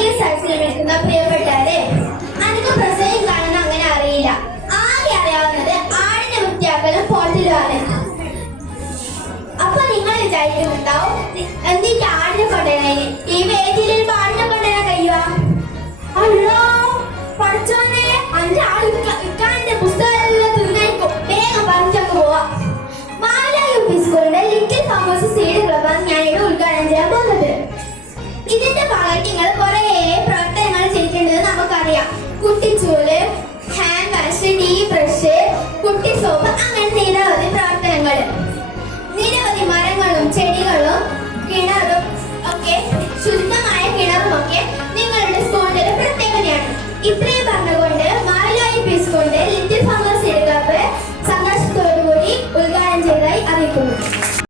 നിൽക്കുന്ന പ്രിയപ്പെട്ടവരെ അനക്ക് പ്രസവം കാണുന്ന അങ്ങനെ അറിയില്ല. ആകെ അറിയാവുന്നത് ആടിനെ വൃത്തിയാക്കലും പോറ്റലുമാണ് അപ്പൊ നിങ്ങൾ വിചാരിക്കുന്നുണ്ടാവും എന്തിന്റെ ആടിനെ കൊണ്ടുവരാന് ടി വേദിയിൽ കുട്ടിച്ചൂൽ ഹാൻഡ് വാഷ് ടീ ബ്രഷ് കുട്ടി സോപ്പ് അങ്ങനെ നിരവധി പ്രവർത്തനങ്ങൾ നിരവധി മരങ്ങളും ചെടികളും കിണറും ഒക്കെ ശുദ്ധമായ കിണറും ഒക്കെ നിങ്ങളുടെ സ്കൂളിന്റെ പ്രത്യേകതയാണ്. ഇത്രയും